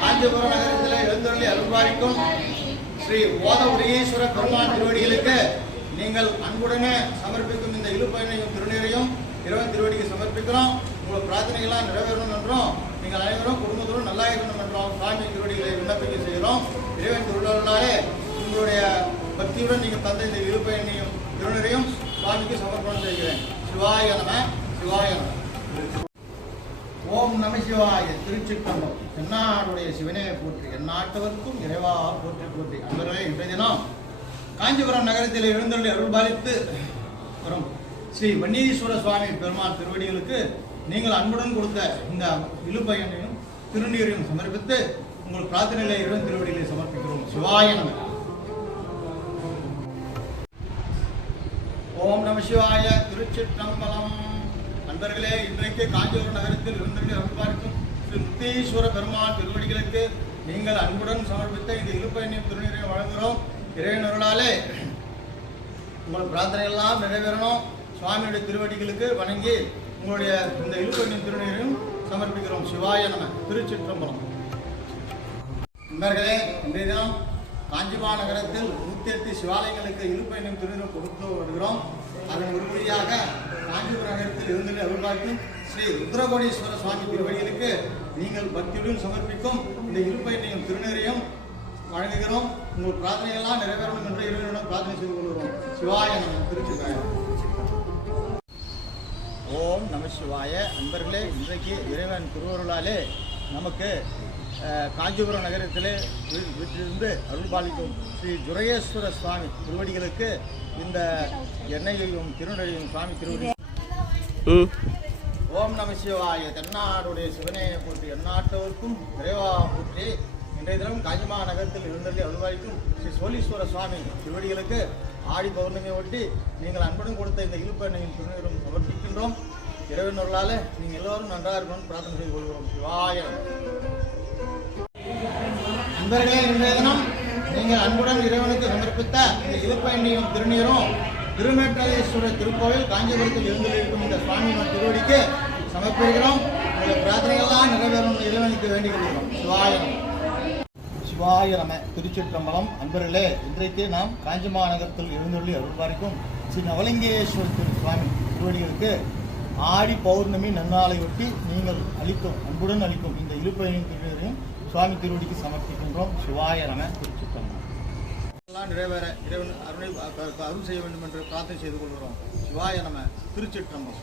காஞ்சிபுரம் நகரத்தில் எழுந்தருளி அருள்பாலிக்கும் ஸ்ரீ ஓதவுரியேஸ்வர பெருமான் திருவடிகளுக்கு நீங்கள் அன்புடனே சமர்ப்பிக்கும் இந்த இழுப்பயனையும் திருநீரையும் இறைவன் திருவடிக்கு சமர்ப்பிக்கிறோம். உங்கள் பிரார்த்தனைகளாம் நிறைவேறணும் என்றும் நீங்கள் அனைவரும் குடும்பத்தோடு நல்லா இருக்கணும் என்றும் சுவாமி திருவடிகளை விண்ணப்பிக்க செய்கிறோம். இறைவன் திருவிழாவினாலே உங்களுடைய பக்தியுடன் நீங்கள் தந்த இந்த இழுப்பயனையும் திருநீரையும் சுவாமிக்கு சமர்ப்பணம் செய்கிறேன். சிவாய நம, சிவாய நம. ஓம் நம சிவாய. திருச்சிற்றம்பலம். எந்நாடுடைய சிவனே போற்றி, எந்நாட்டவர்க்கும் இறைவா போற்றி போற்றி. அன்பர்களே, இன்றைய தினம் காஞ்சிபுரம் நகரத்தில் எழுந்தருளி அருள்பாலித்து வரும் ஸ்ரீ வன்னீஸ்வர சுவாமி பெருமான் திருவடிகளுக்கு நீங்கள் அன்புடன் கொடுத்த இந்த இழுப்பயனையும் திருநீரையும் சமர்ப்பித்து உங்கள் பிரார்த்தனைகளை இறைவன் திருவடிகளை சமர்ப்பிக்கிறோம். சிவாய நம. ஓம் நம சிவாய. திருச்சிற்றம்பலம். நண்பர்களே, இன்றைக்கு காஞ்சிபுரம் நகரத்தில் எழுந்தருளி அருள்பாலிக்கும் ஸ்ரீ முத்தீஸ்வர பெருமான் திருவடிகளுக்கு நீங்கள் அன்புடன் சமர்ப்பித்த இந்த இழுப்பயனையும் திருநீரையும் வழங்குகிறோம். இறைவன் அருளாலே உங்கள் பிரார்த்தனைகள்லாம் நிறைவேறணும். சுவாமியுடைய திருவடிகளுக்கு வணங்கி உங்களுடைய இந்த இழுப்பயனையும் திருநீரையும் சமர்ப்பிக்கிறோம். சிவாய நம. திருச்சிற்றம்பலம். நண்பர்களே, இன்றைய தினம் காஞ்சிபுரம் நகரத்தில் 108 சிவாலயங்களுக்கு இழுப்பயனையும் திருநீரும் கொடுத்து வருகிறோம். அதன் உறுதியாக காஞ்சிபுரம் நகரத்தில் எழுந்தருளி அருள்பாலிக்கும் ஸ்ரீ ருத்ரகோடீஸ்வர சுவாமி திருவடிகளுக்கு நீங்கள் பக்தியுடன் சமர்ப்பிக்கும் இந்த இழுப்பயனையும் திருநீரையும் வழங்குகிறோம். உங்கள் பிரார்த்தனைகள்லாம் நிறைவேறணும் என்று இறைவனிடம் பிரார்த்தனை செய்து கொள்கிறோம். சிவாய நம. திருச்சிவாய. ஓம் நம சிவாய. நண்பர்களே, இன்றைக்கு இறைவன் திருவருளாலே நமக்கு காஞ்சிபுரம் நகரத்திலே வீட்டிலிருந்து அருள்பாலிக்கும் ஸ்ரீ ஜுரையேஸ்வர சுவாமி திருவடிகளுக்கு இந்த எண்ணெயையும் திருநடையும் சுவாமி திருவடி. ஓம் நம சிவாய. தென்னாடுடைய சிவனே போற்றி, எந்நாட்டவர்க்கும் இறைவா போற்றி. இன்றைய தினம் காஞ்சிபுரம் நகரத்தில் எழுந்தருளி அருள்பாலிக்கும் ஸ்ரீ சோழீஸ்வர சுவாமி திருவடிகளுக்கு ஆடி பௌர்ணமியை ஒட்டி நீங்கள் அன்புடன் கொடுத்த இந்த இழுப்பெண்ணையும் திருநீரும் சமர்ப்பிக்கின்றோம். இறைவன் அருளால நீங்கள் எல்லோரும் நன்றாக இருக்கணும்னு பிரார்த்தனை செய்து கொள்கிறோம். சிவாய. நண்பர்களே, இன்றைய தினம் நீங்கள் அன்புடன் இறைவனுக்கு சமர்ப்பித்த இந்த இழுப்பெண்ணையும் திருநீரும் திருமேற்றலேஸ்வரர் திருக்கோவில் காஞ்சிபுரத்தில் எழுந்திருக்கும் இந்த சுவாமியின் திருவடிக்கு சமர்ப்பிக்கிறோம். உங்களுடைய பிரார்த்தனைகள்லாம் நிறைவேறும் இறைவனுக்கு வேண்டிக் கொள்கிறோம். சிவாய நம. சிவாய நம. திருச்சிற்றம்பலம். அன்பர்களே, இன்றைக்கு நாம் காஞ்சி மாநகரத்தில் எழுந்தருளி அருள்பாலிக்கும் ஸ்ரீ நவலிங்கேஸ்வரர் சுவாமி திருவடிகளுக்கு ஆடி பௌர்ணமி நன்னாளையொட்டி நீங்கள் அன்புடன் அளிக்கும் இந்த இழுப்பயனையும் திருநீரையும் சுவாமி திருவடிக்கு சமர்ப்பிக்கின்றோம். சிவாய நம. திருச்சிற்றம்பலம். எல்லாம் நிறைவேற இறைவன் அருள் செய்ய வேண்டும் என்று பிரார்த்தனை செய்து கொள்கிறோம். சிவாய நம. திருச்சிற்றம்பலம்.